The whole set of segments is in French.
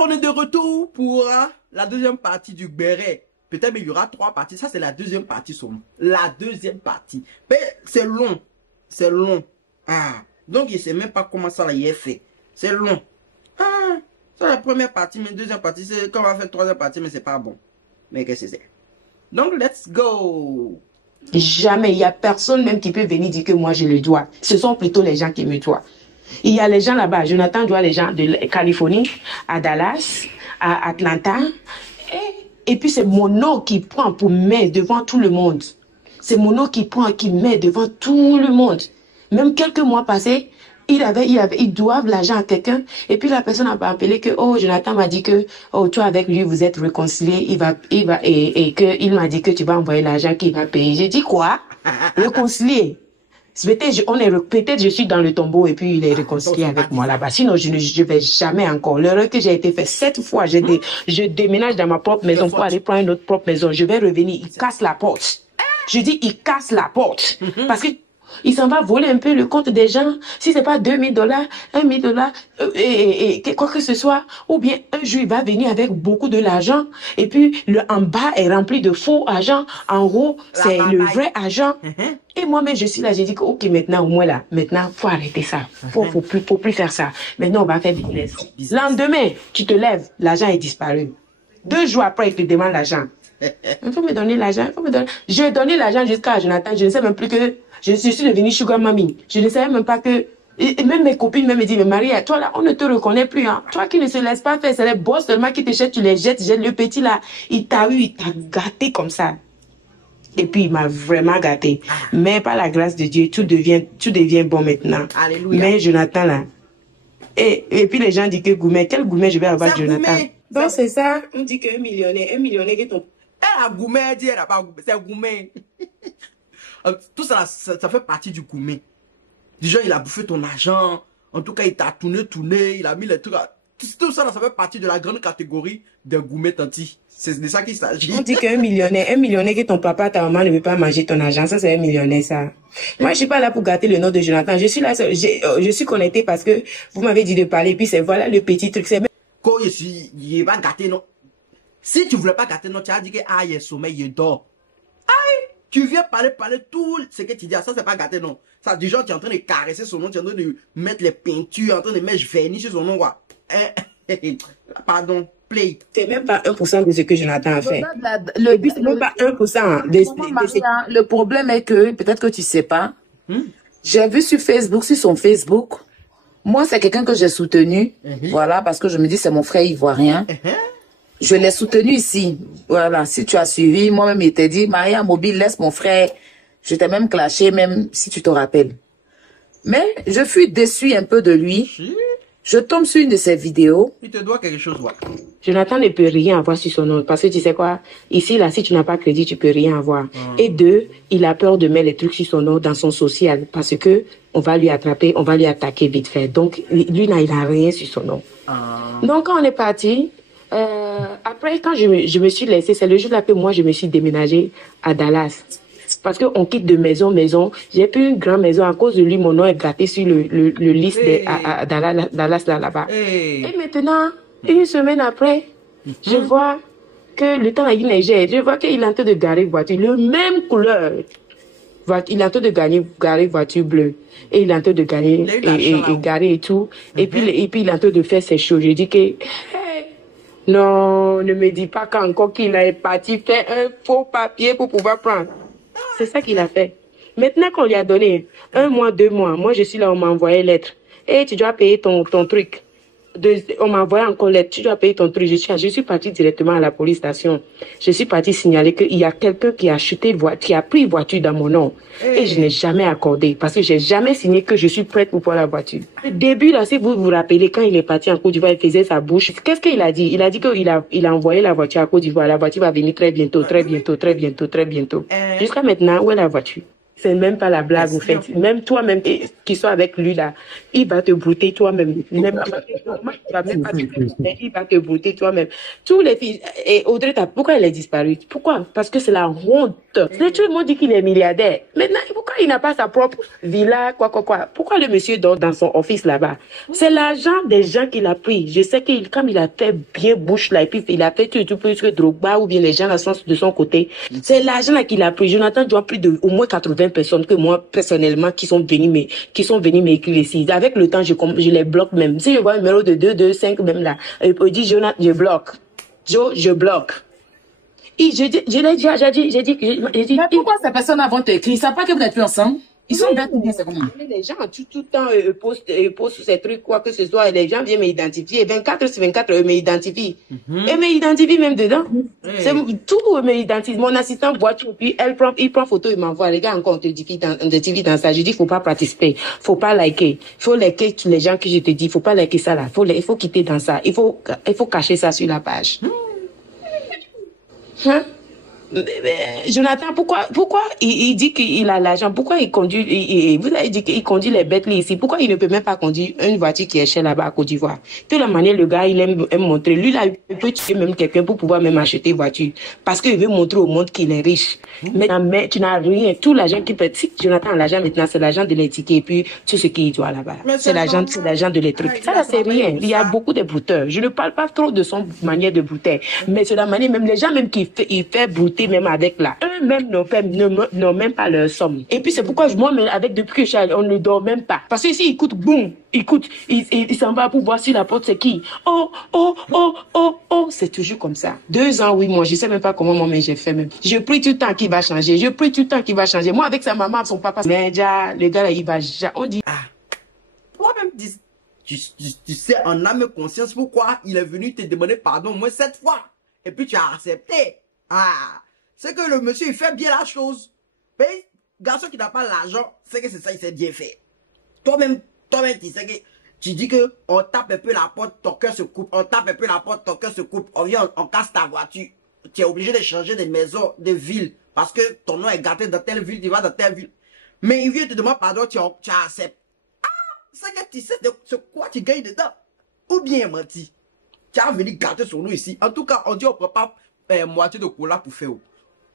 on est de retour pour la deuxième partie du béret. Peut-être mais il y aura 3 parties. Ça, c'est la deuxième partie seulement. La deuxième partie. Mais c'est long. C'est long. Ah. Donc, je ne sais même pas comment ça y est fait. C'est long. Ah. C'est la première partie, mais la deuxième partie, c'est quand on va faire la troisième partie, mais c'est pas bon. Mais qu'est-ce que c'est? Donc, let's go. Jamais. Il n'y a personne même qui peut venir dire que moi, je le dois. Ce sont plutôt les gens qui me doivent. Il y a les gens là-bas. Jonathan doit les gens de Californie, à Dallas, à Atlanta. Et puis, c'est mon nom qui prend pour mettre devant tout le monde. C'est mon nom qui prend, qui met devant tout le monde. Même quelques mois passés, ils doivent l'argent à quelqu'un. Et puis, la personne a appelé que, oh, Jonathan m'a dit que, oh, toi avec lui, vous êtes réconciliés. Et il m'a dit que tu vas envoyer l'argent qu'il va payer. J'ai dit quoi? Réconcilier? Peut-être je suis dans le tombeau et puis il est réconcilié avec moi là-bas. Sinon, je ne vais jamais encore. L'erreur que j'ai été fait 7 fois, je déménage dans ma propre maison pour aller prendre une autre propre maison. Je vais revenir, il casse la porte. Je dis, il casse la porte. Parce que il s'en va voler un peu le compte des gens. Si c'est pas $2000, $1000, et quoi que ce soit, ou bien un jour il va venir avec beaucoup de l'argent, et puis en bas est rempli de faux argent, en haut c'est le vrai argent. Et moi-même je suis là, j'ai dit que ok, maintenant au moins là, maintenant faut arrêter ça, faut plus faire ça. Maintenant on va faire business. Lendemain, tu te lèves, l'argent est disparu. 2 jours après, il te demande l'argent. Il faut me donner l'argent, il faut me donner. J'ai donné l'argent jusqu'à Jonathan, je ne sais même plus que je suis devenue sugar mommy. Je ne savais même pas que... Et même mes copines me disent, mais Maria, toi là, on ne te reconnaît plus. Hein. Toi qui ne se laisse pas faire, c'est les boss seulement qui te jettent, tu les jettes. Le petit là, il t'a gâté comme ça. Et puis il m'a vraiment gâté. Mais par la grâce de Dieu, tout devient bon maintenant. Alléluia. Mais Jonathan là... Et puis les gens disent que Goumet, quel Goumet je vais avoir Jonathan? Donc c'est ça, on dit qu'un millionnaire qui est ton... Elle a Goumet, elle dit elle n'a pas Goumet, c'est Goumet. Tout ça, ça fait partie du Goumet. Déjà, il a bouffé ton argent. En tout cas, il t'a tourné, il a mis les trucs. Tout ça, ça fait partie de la grande catégorie des Goumet tanti. C'est de ça qu'il s'agit. On dit qu'un millionnaire que ton papa, ta maman ne veut pas manger ton argent, ça c'est un millionnaire, ça. Moi, je suis pas là pour gâter le nom de Jonathan. Je suis là, je suis connectée parce que vous m'avez dit de parler, puis c'est voilà le petit truc. Quand il va gâter, non. Si tu voulais pas gâter, non, tu as dit que ah, il est sommeil, il dort. Aïe, tu viens parler tout ce que tu dis. Ça, c'est pas gâter, non. Ça, du genre, tu es en train de caresser son nom, tu es en train de mettre les peintures, en train de mettre vernis sur son nom, quoi. Pardon, play. C'est même pas 1% de ce que Jonathan a fait. C'est même pas 1% Le problème est que, peut-être que tu sais pas, j'ai vu sur Facebook, sur son Facebook, moi, c'est quelqu'un que j'ai soutenu, voilà, parce que je me dis, c'est mon frère ivoirien. Je l'ai soutenu ici. Voilà, si tu as suivi, moi-même, il t'a dit, Maria Mobile, laisse mon frère. Je t'ai même clashé, même si tu te rappelles. Mais je fus déçu un peu de lui. Je tombe sur une de ses vidéos. Il te doit quelque chose, ouais. Jonathan ne peut rien avoir sur son nom. Parce que tu sais quoi? Ici, là, si tu n'as pas crédit, tu peux rien avoir. Et 2, il a peur de mettre les trucs sur son nom dans son social. Parce que on va lui attraper, on va lui attaquer vite fait. Donc, lui, il n'a rien sur son nom. Donc, quand on est parti, après, quand je me suis laissée, c'est le jour-là que moi, je me suis déménagée à Dallas. Parce qu'on quitte de maison en maison. J'ai pris une grande maison. À cause de lui, mon nom est gâté sur le liste à Dallas là-bas. Et maintenant, une semaine après, je vois que le temps a neigé. Je vois qu'il est en train de garer voiture. Le même couleur. Il est en train de garer voiture bleue. Et il est en train de garer et tout. Et puis il est en train de faire ses choses. Je dis que... Non, ne me dis pas qu'encore qu'il est parti faire un faux papier pour pouvoir prendre. C'est ça qu'il a fait. Maintenant qu'on lui a donné 1 mois, 2 mois, moi je suis là, on m'a envoyé lettre. Et tu dois payer ton truc. On m'a envoyé encore lettre, tu dois payer ton truc. Je suis partie directement à la police station. Je suis partie signaler qu'il y a quelqu'un qui a acheté qui a pris voiture dans mon nom. Et je n'ai jamais accordé parce que j'ai jamais signé que je suis prête pour prendre la voiture. Au début, là, si vous vous rappelez, quand il est parti en Côte d'Ivoire, il faisait sa bouche. Qu'est-ce qu'il a dit? Il a dit qu'il a envoyé la voiture à Côte d'Ivoire. La voiture va venir très bientôt, très bientôt, très bientôt, très bientôt. Jusqu'à maintenant, où est la voiture? C'est même pas la blague, au fait. Même toi-même, qui soit avec lui, là, il va te brouter toi-même. Il va même pas il va te brouter toi-même. Tous les filles, et Audrey, pourquoi elle est disparue? Pourquoi? Parce que c'est la honte. Tout le monde dit qu'il est milliardaire. Maintenant, pourquoi il n'a pas sa propre villa, quoi? Pourquoi le monsieur dort dans son office là-bas? C'est l'argent des gens qu'il a pris. Je sais qu'il, comme il a fait bien bouche là, et puis il a fait tout plus que Drogba, ou bien les gens là sont de son côté. C'est l'argent là qu'il a pris. Jonathan doit plus de, au moins 80 personnes que moi, personnellement, qui sont venus m'écrire ici. Avec le temps, je les bloque même. Si je vois un numéro de 225 même là, il dit Jonathan, je bloque. Joe, je bloque. Et j'ai dit, mais pourquoi ces personnes vont t'écrire? Ils savent pas que vous n'êtes plus ensemble? Ils sont bêtes ou bien c'est comment? Les gens, tout le temps, postent ces trucs, quoi que ce soit, et les gens viennent m'identifier. 24/24, eux m'identifient. Et m'identifient même dedans. C'est tout, m'identifie. Mon assistant voiture, puis il prend photo, il m'envoie. Les gars, encore, on te dit dans ça. Je dis, faut pas participer. Faut pas liker. Faut liker tous les gens que je te dis. Faut pas liker ça là. Il faut quitter dans ça. Il faut cacher ça sur la page. Hein? Jonathan, pourquoi il dit qu'il a l'argent? Pourquoi il conduit, vous avez dit qu'il conduit les bêtes ici? Pourquoi il ne peut même pas conduire une voiture qui est chère là-bas à Côte d'Ivoire? De la manière, le gars, il aime montrer. Lui, là, il peut tuer même quelqu'un pour pouvoir même acheter une voiture. Parce qu'il veut montrer au monde qu'il est riche. Mais tu n'as rien. Tout l'argent qui peut, si Jonathan a l'argent maintenant, c'est l'argent de les tickets et puis tout ce qu'il doit là-bas. C'est l'argent de les trucs. Ça, c'est rien. Il y a beaucoup de brouteurs. Je ne parle pas trop de son manière de brouter. Mais c'est la manière, même les gens même qui fait brouter même avec là, eux-mêmes n'ont même pas leur somme. Et puis c'est pourquoi moi, depuis que on ne dort même pas. Parce que s'il écoute, boum, il s'en va pour voir si la porte c'est qui. Oh, c'est toujours comme ça. 2 ans, 8 mois, je sais même pas comment moi j'ai fait même. Je prie tout le temps qu'il va changer. Moi avec sa maman, son papa, mais déjà, le gars là, il va, on dit. Toi-même, tu sais en âme et conscience pourquoi il est venu te demander pardon au moins 7 fois. Et puis tu as accepté. C'est que le monsieur, il fait bien la chose. Mais, garçon qui n'a pas l'argent, c'est que c'est ça, il s'est bien fait. Toi-même, tu sais que, tu dis que, on tape un peu la porte, ton cœur se coupe, on tape un peu la porte, ton cœur se coupe, on vient, on casse ta voiture. Tu es obligé de changer de maison, de ville, parce que ton nom est gâté dans telle ville, tu vas dans telle ville. Mais il vient te demander pardon, tu acceptes. C'est que tu sais c'est quoi tu gagnes dedans. Ou bien, menti. Tu as venu gâter son nom ici. En tout cas, on dit on prépare moitié de cola pour faire.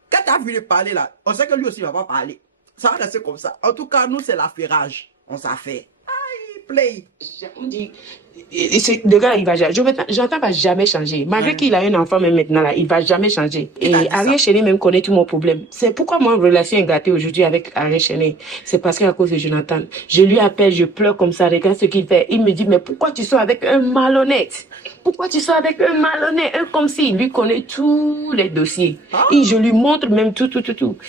Quand tu as vu parler là, on sait que lui aussi ne va pas parler. Ça va rester comme ça. En tout cas, nous, c'est l'affairage. On s'en fait. Aïe, play. On dit, le gars, il va jamais, Jonathan va jamais changer. Malgré qu'il a un enfant même maintenant là, il va jamais changer. Et Ariel Chéné même connaît tout mon problème. C'est pourquoi mon relation est gâtée aujourd'hui avec Ariel Chéné. C'est parce qu'à cause de Jonathan. Je lui appelle, je pleure comme ça, regarde ce qu'il fait. Il me dit, mais pourquoi tu sors avec un malhonnête? Pourquoi tu sors avec un malhonnête? Un comme si, il lui connaît tous les dossiers. Et je lui montre même tout.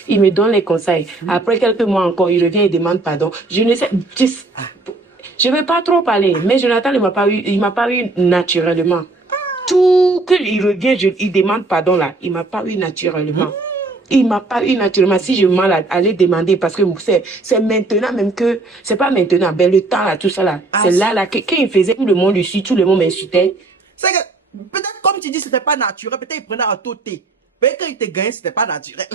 Il me donne les conseils. Après quelques mois encore, il revient et demande pardon. Je ne sais, je ne vais pas trop parler, mais Jonathan, il m'a pas eu naturellement. Tout qu'il revient, il demande pardon là, il m'a pas eu naturellement. Il m'a pas eu naturellement. Si je m'en allais demander, parce que c'est maintenant même que, c'est pas maintenant, ben le temps là, tout ça là, c'est là que, quand il faisait, tout le monde lui suit, tout le monde m'insultait. C'est que, peut-être comme tu dis, c'était pas naturel, peut-être il prenait un toté. Peut-être quand il te gagne, c'était pas naturel.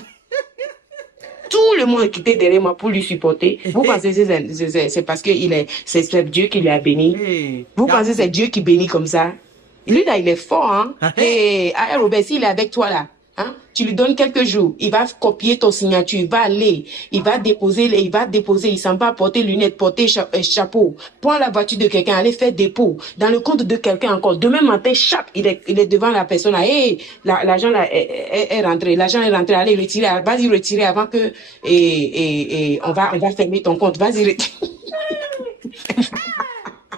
Tout le monde quittait derrière moi pour lui supporter. Vous pensez que c'est parce que c'est Dieu qui l'a béni. Vous pensez que c'est Dieu qui bénit comme ça. Lui là, il est fort, hein. Et Robert, s'il est avec toi là, hein, tu lui donnes quelques jours, il va copier ton signature, il va aller, il va déposer, il s'en va porter lunettes, porter chapeau, prendre la voiture de quelqu'un, aller faire dépôt, dans le compte de quelqu'un encore. Demain matin, il est devant la personne là, l'argent là est rentré, allez retirer, vas-y retirer avant que, on va fermer ton compte, vas-y retirer.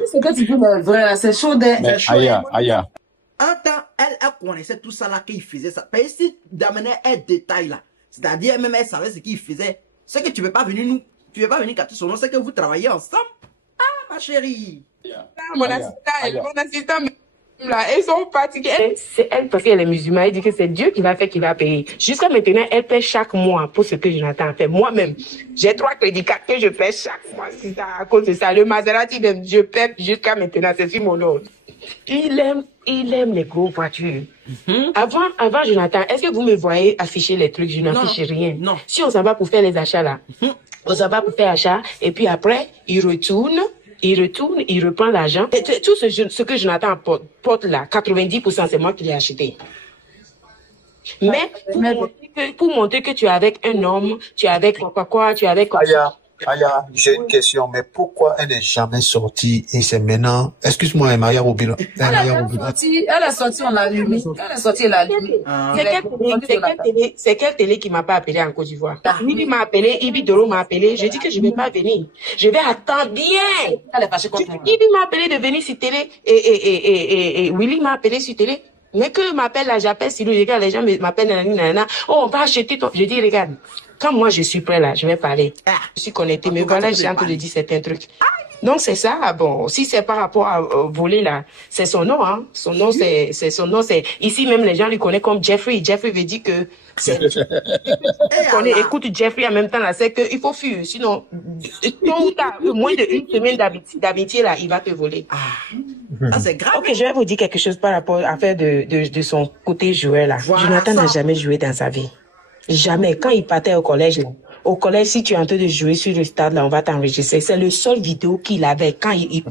C'est que tu veux vrai, c'est chaud Aya. En temps, elle connaissait tout ça là qu'il faisait ça. Mais si d'amener un détail là, c'est-à-dire même elle savait ce qu'il faisait, c'est que tu ne veux pas venir capter son nom, c'est que vous travaillez ensemble. Ah, ma chérie. Mon assistant, là, elles sont fatiguées. C'est elle, parce qu'elle est musulmane, elle dit que c'est Dieu qui va faire, qui va payer. Jusqu'à maintenant, elle paie chaque mois pour ce que Jonathan fait. Moi-même, j'ai 3 crédits cartes que je paie chaque mois. C'est à cause de ça. Le Maserati, je paie jusqu'à maintenant, c'est sur mon ordre. Il aime les grosses voitures. Avant Jonathan, est-ce que vous me voyez afficher les trucs? Je n'affiche rien. Non. Si on s'en va pour faire les achats là, aux abats pour faire achat. Et puis après, il retourne, il reprend l'argent. Et tout ce que Jonathan porte là, 90%, c'est moi qui l'ai acheté. Mais pour montrer que tu es avec un homme, tu es avec quoi, tu es avec... Aya, j'ai une question, mais pourquoi elle n'est jamais sortie et c'est maintenant... Excuse-moi, Maria Robilo. Elle est sortie, on l'a allumée. Elle est sortie, elle l'a allumée. C'est quelle télé qui m'a pas appelé en Côte d'Ivoire? Willy m'a appelé, Ibi Doro m'a appelé. Je dis que je vais pas venir. Je vais attendre bien. Elle est fâchée contre moi. Ibi m'a appelé de venir sur télé et Willy m'a appelé sur télé. Mais que m'appelle là, j'appelle Silou, regarde, les gens m'appellent nanana. Oh, on va acheter ton... Je dis, regarde, quand moi je suis prêt là, je vais parler. Je suis connecté, mais voilà, j'ai en train de dire certains trucs. Donc c'est ça, bon, si c'est par rapport à voler là, c'est son nom, hein. Son nom, c'est son nom, c'est... Ici même, les gens le connaissent comme Jeffrey. Jeffrey veut dire que... Écoute Jeffrey en même temps là, c'est qu'il faut fuir, sinon, tôt ou tard, moins d'une semaine d'amitié là, il va te voler. Ah, c'est grave. Ok, je vais vous dire quelque chose par rapport à faire de son côté joueur là. Voilà, Jonathan n'a jamais joué dans sa vie. Jamais. Quand il partait au collège là, au collège, si tu es en train de jouer sur le stade, là, on va t'enregistrer. C'est le seul vidéo qu'il avait quand il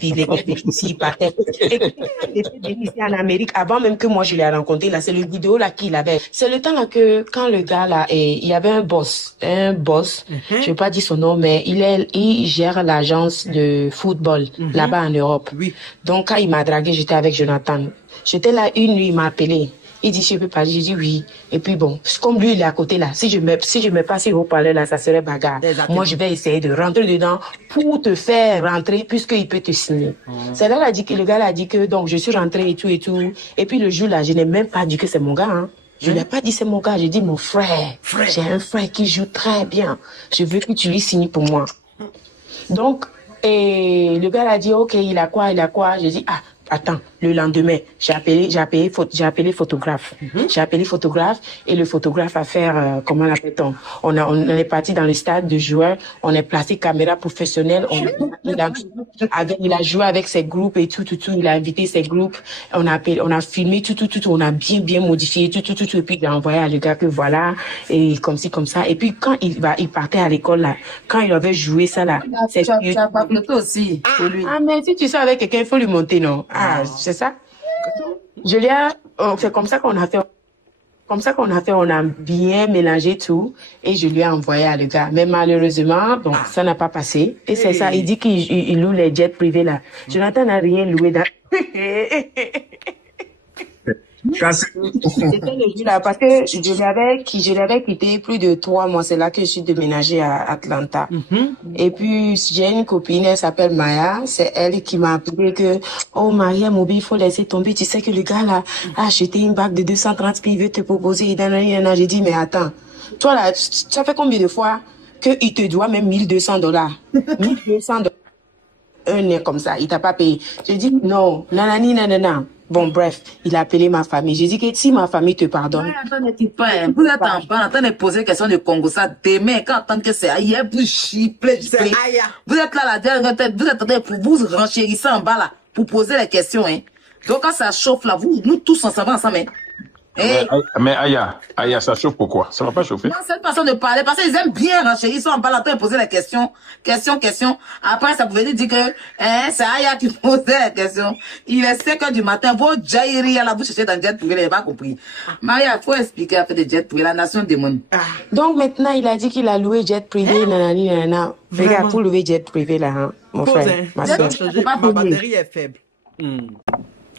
partait. Et quand il était venu ici en Amérique, avant même que moi je l'ai rencontré, là, c'est le vidéo là qu'il avait. C'est le temps là que, quand le gars là, il y avait un boss, je vais pas dire son nom, mais il gère l'agence de football, là-bas en Europe. Oui. Donc, quand il m'a dragué, j'étais avec Jonathan. J'étais là une nuit, il m'a appelé. Il dit, je peux pas. J'ai dit oui. Et puis bon, comme lui, il est à côté là. Si je mets pas sur haut-parleur là, ça serait bagarre. Exactement. Moi, je vais essayer de rentrer dedans pour te faire rentrer puisqu'il peut te signer. C'est là, le gars a dit que, donc, je suis rentré et tout et tout. Et puis le jour là, je n'ai même pas dit que c'est mon gars, hein. Je n'ai pas dit c'est mon gars. J'ai dit mon frère. J'ai un frère qui joue très bien. Je veux que tu lui signes pour moi. Donc, et le gars a dit, ok, il a quoi? J'ai dit, ah, attends, le lendemain, j'ai appelé photographe. J'ai appelé photographe et le photographe a fait, comment l'appelle-t-on? On est parti dans le stade de joueurs, on est placé caméra professionnelle, il a joué avec ses groupes et tout, il a invité ses groupes, on a filmé tout, on a bien modifié tout, et puis il a envoyé à le gars que voilà, et comme ci, comme ça. Et puis quand il partait à l'école là, quand il avait joué ça là, c'est pas photo aussi, pour lui. Ah, mais si tu sors avec quelqu'un, il faut lui monter, non? Ah, c'est ça. C'est comme ça qu'on a fait. On a bien mélangé tout et je lui ai envoyé à le gars. Mais malheureusement, bon, ça n'a pas passé. Et c'est ça, il dit qu'il loue les jets privés là. Jonathan n'a rien loué dans... C'était le jour là parce que je l'avais quitté plus de 3 mois. C'est là que je suis déménagée à Atlanta. Et puis j'ai une copine, elle s'appelle Maya. C'est elle qui m'a appelé que oh Maria Mobi, il faut laisser tomber. Tu sais que le gars là a acheté une bague de 230 puis il veut te proposer. J'ai dit mais attends, toi là, ça fait combien de fois que il te doit même $1,200, $1,200 un nez comme ça, il t'a pas payé. J'ai dit non, nanana. Bon, bref, il a appelé ma famille. J'ai dit que si ma famille te pardonne... Vous êtes en train de poser une question de Congo, ça demain, quand on entend que c'est Aya, vous chiplez. Vous êtes là, vous êtes en train de vous renchérisser en bas là, pour poser les questions, hein. Donc quand ça chauffe là, nous tous ensemble, hein. Mais Aya, ça chauffe pourquoi? Ça va pas chauffer? Non, cette façon de parler, parce qu'ils aiment bien renchérir, ils sont en bas là, poser les questions. Après, ça pouvait dire que, c'est Aya qui posait les questions. Il est 5 heures du matin, vos jailleries, là, vous cherchez dans le jet privé, il n'a pas compris. Maria, faut expliquer à faire des jets privés, la nation démon. Donc maintenant, il a dit qu'il a loué jet privé, nanana. Regarde, pour louer jet privé là, hein, mon frère, ma soeur. Ma batterie est faible.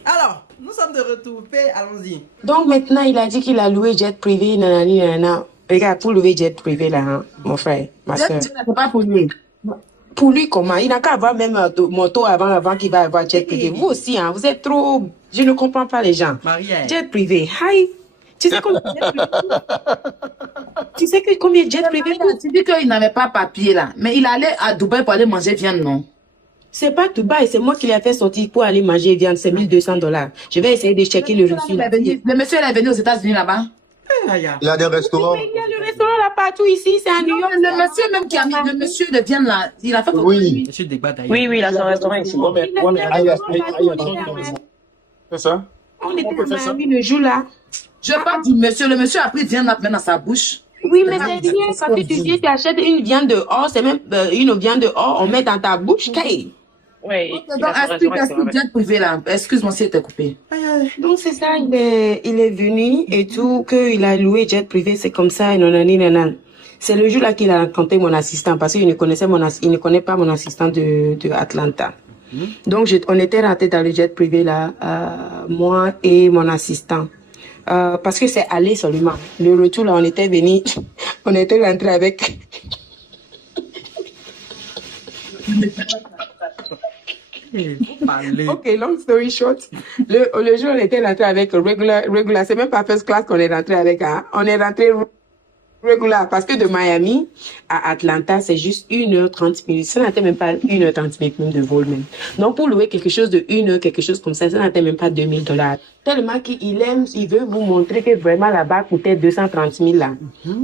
Alors, nous sommes de retour. Allons-y. Donc maintenant, il a dit qu'il a loué jet privé, nanana. Regarde, pour louer jet privé là, hein, mon frère, ma soeur. C'est pas pour lui. Pour lui, comment? Il n'a qu'à avoir même moto avant qu'il va avoir jet privé. Vous aussi, hein, vous êtes trop... Je ne comprends pas les gens. Maria. Jet privé. Hi. Tu sais combien de jet privé? Tu sais combien de jet privé? Tu dis qu'il n'avait pas papier là, mais il allait à Dubaï pour aller manger viande, non? C'est pas Dubaï, c'est moi qui l'ai fait sortir pour aller manger viande, c'est $1,200. Je vais essayer de checker le reçu. Le monsieur, il est venu aux États-Unis là-bas. Il a des restaurants. Il y a le restaurant là partout ici, c'est à New York. Le monsieur même qui a mis, le monsieur de viande là, il a fait comme oui. Oui, il a son restaurant ici. C'est ça? On était à Miami le jour là. Je parle du monsieur, le monsieur a pris viande là dans sa bouche. Oui, mais c'est rien, parce que tu dis, tu achètes une viande dehors, c'est même une viande dehors, on met dans ta bouche, qu'est-ce Ouais. Donc, explique jet privé là. Excuse-moi si t'es coupé. Donc, c'est ça, il est venu et tout, qu'il a loué jet privé, c'est comme ça, et nanani, nanana. C'est le jour là qu'il a rencontré mon assistant, parce qu'il ne connaît pas mon assistant de Atlanta. Donc, on était rentrés dans le jet privé là, moi et mon assistant. Parce que c'est aller seulement. Le retour là, on était venu, on était rentré avec. Ok, long story short, le jour on était rentré avec regular, c'est même pas first class qu'on est rentré avec, hein. On est rentré regular parce que de Miami à Atlanta, c'est juste 1h30 minutes. Ça n'atteint même pas 1h30 minutes de vol même. Donc pour louer quelque chose de 1 heure, quelque chose comme ça n'atteint même pas $2000. Tellement il veut vous montrer que vraiment là-bas coûtait 230 000 là.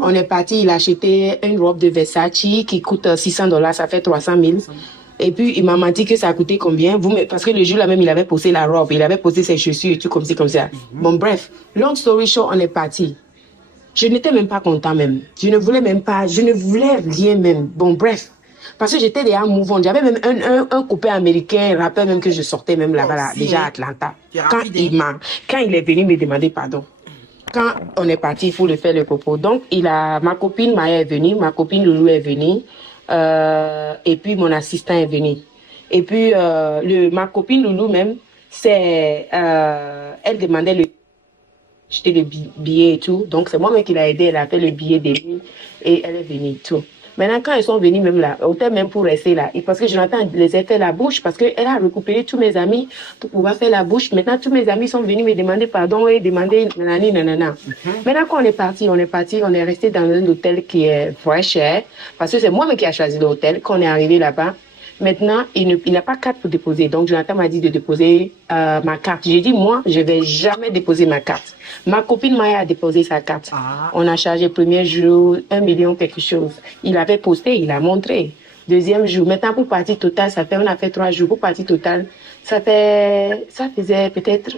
On est parti, il a acheté une robe de Versace qui coûte $600, ça fait 300 000. Et puis, il m'a dit que ça a coûté combien? Parce que le jour là même, il avait posé la robe, il avait posé ses chaussures et tout comme ça. Bon, bref. Long story short, on est parti. Je n'étais même pas content même. Je ne voulais rien même. Bon, bref. Parce que j'étais déjà mouvante. J'avais même un copain américain, un rappeur même que je sortais même là-bas, là, déjà à Atlanta. Quand il est venu me demander pardon. Quand on est parti, il faut le faire le propos. Donc, ma copine Maya est venue, ma copine Loulou est venue. Et puis mon assistant est venu. Et puis ma copine Loulou même, elle demandait j'étais le billet et tout. Donc c'est moi-même qui l'ai aidé, elle a fait le billet de lui et elle est venue tout. Maintenant quand ils sont venus même là, hôtel même pour rester là, et parce que Jonathan les a fait la bouche parce qu'elle a récupéré tous mes amis pour pouvoir faire la bouche. Maintenant tous mes amis sont venus me demander pardon et demander nanani nanana. Maintenant quand on est parti, on est resté dans un hôtel qui est très cher parce que c'est moi-même qui a choisi l'hôtel. Quand on est arrivé là-bas, maintenant il n'a pas carte pour déposer. Donc Jonathan m'a dit de déposer ma carte. J'ai dit moi je vais jamais déposer ma carte. Ma copine Maya a déposé sa carte. On a chargé le premier jour 1 million quelque chose. Il avait posté, il a montré. Deuxième jour, maintenant pour partie totale, on a fait 3 jours. Pour partie totale, ça faisait peut-être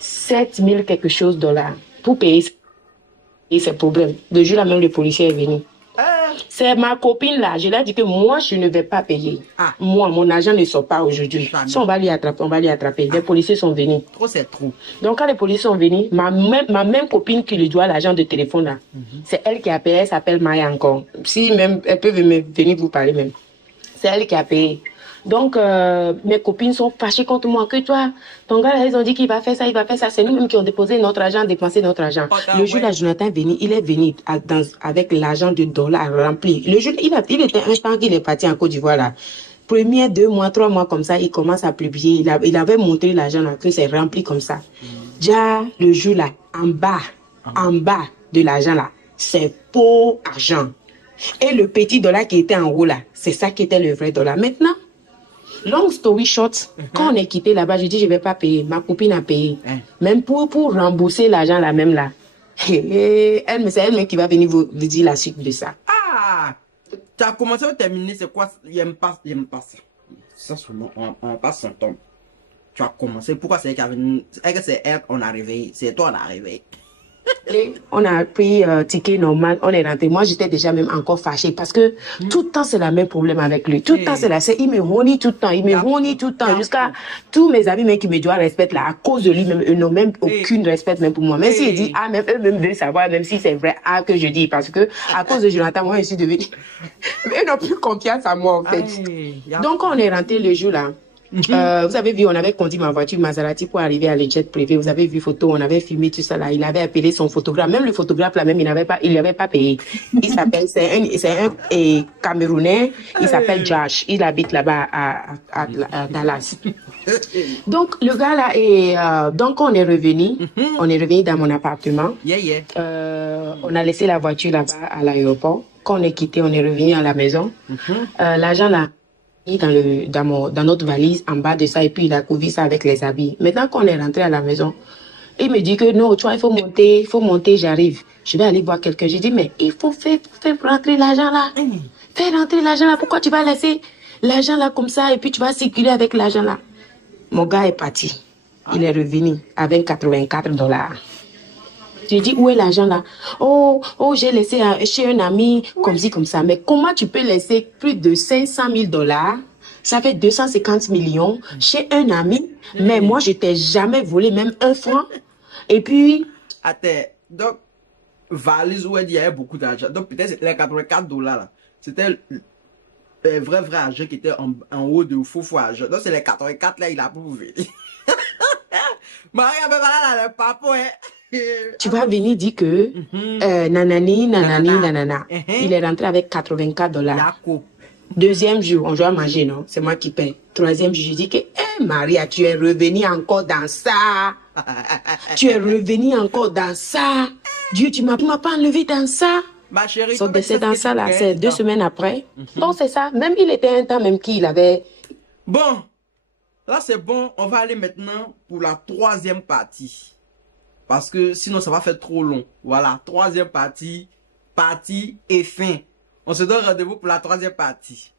7 000 quelque chose dollars pour payer ces problèmes. Le jour là même, le policier est venu. C'est ma copine là, je lui ai dit que moi je ne vais pas payer. Moi, mon argent ne sort pas aujourd'hui. Si on va lui attraper, Les policiers sont venus. Trop, c'est trop. Donc quand les policiers sont venus, ma même copine qui lui doit l'argent de téléphone là, c'est elle qui a payé, elle s'appelle Maya encore. Si même, elle peut venir vous parler même. C'est elle qui a payé. Donc, mes copines sont fâchées contre moi. Que toi, ton gars, ils ont dit qu'il va faire ça, il va faire ça. C'est nous-mêmes qui ont déposé notre argent, dépensé notre argent. Le jour là, Jonathan est venu, il est venu avec l'argent de dollars rempli. Le jour, il était un temps qu'il est parti en Côte d'Ivoire là. Premier 2 mois, 3 mois comme ça, il commence à publier. Il avait montré l'argent là, que c'est rempli comme ça. Déjà, le jour là, en bas de l'argent là, c'est faux argent. Et le petit dollar qui était en haut là, c'est ça qui était le vrai dollar. Maintenant, long story short, quand on est quitté là-bas, je dis je vais pas payer. Ma copine a payé. Même pour rembourser l'argent là même là. C'est elle-même qui va venir vous dire la suite de ça. Ah, tu as commencé à terminer, c'est quoi? Il n'aime pas ça. Ça seulement, on passe son temps. Tu as commencé, pourquoi c'est elle qu'on a réveillé, c'est toi on a réveillé. On a pris ticket normal, on est rentré. Moi, j'étais déjà même encore fâchée parce que tout le temps, c'est le même problème avec lui. Tout le temps, il me honnie tout le temps. Il me honnie tout le temps. Jusqu'à tous mes amis même qui me doivent respect là, à cause de lui, même, eux n'ont même aucune respect même pour moi. Même s'il dit, même eux-mêmes veulent savoir, même si c'est vrai, que je dis. Parce que, à cause de Jonathan, moi, je suis devenue. Ils n'ont plus confiance à moi, en fait. Donc, quand on est rentré le jour là, vous avez vu, on avait conduit ma voiture Maserati pour arriver à le jet privé. Vous avez vu photo, on avait filmé tout ça là. Il avait appelé son photographe. Même le photographe là, même il n'avait pas payé. Il s'appelle, c'est un Camerounais. Il s'appelle Josh. Il habite là-bas à Dallas. Donc le gars là donc on est revenu dans mon appartement. On a laissé la voiture là-bas à l'aéroport. Quand on est quitté, on est revenu à la maison. L'argent là. Dans notre valise en bas de ça, et puis il a couvert ça avec les habits. Maintenant qu'on est rentré à la maison, il me dit que non, tu vois, il faut monter, j'arrive. Je vais aller voir quelqu'un. J'ai dit, mais il faut faire rentrer l'argent là. Fais rentrer l'argent là. Pourquoi tu vas laisser l'argent là comme ça et puis tu vas circuler avec l'argent là? Mon gars est parti. Il est revenu avec $84. Tu dis, où est l'argent là? Oh, j'ai laissé chez un ami, comme ci, comme ça. Mais comment tu peux laisser plus de 500 000 $? Ça fait 250 millions chez un ami. Mais moi, je t'ai jamais volé même un franc. Et puis... Attends, donc, valise où il y avait beaucoup d'argent. Donc, peut-être les 84 $, là, c'était le vrai argent qui était en haut de faux argent. Donc, c'est les 84 là, il a prouvé. Marie, voilà, le papa, hein. Tu vas venir dire que nanani. Il est rentré avec 84 $. Deuxième jour, on doit manger, non? C'est moi qui paye. Troisième jour, je dis que, Maria, tu es revenu encore dans ça. Tu es revenu encore dans ça. Dieu, tu m'as pas enlevé dans ça. Ma chérie, son décès dans ça, là, c'est 2 semaines après. Donc, c'est ça. Même il était un temps même qu'il avait... Bon, là, c'est bon. On va aller maintenant pour la troisième partie. Parce que sinon, ça va faire trop long. Voilà, troisième partie et fin. On se donne rendez-vous pour la troisième partie.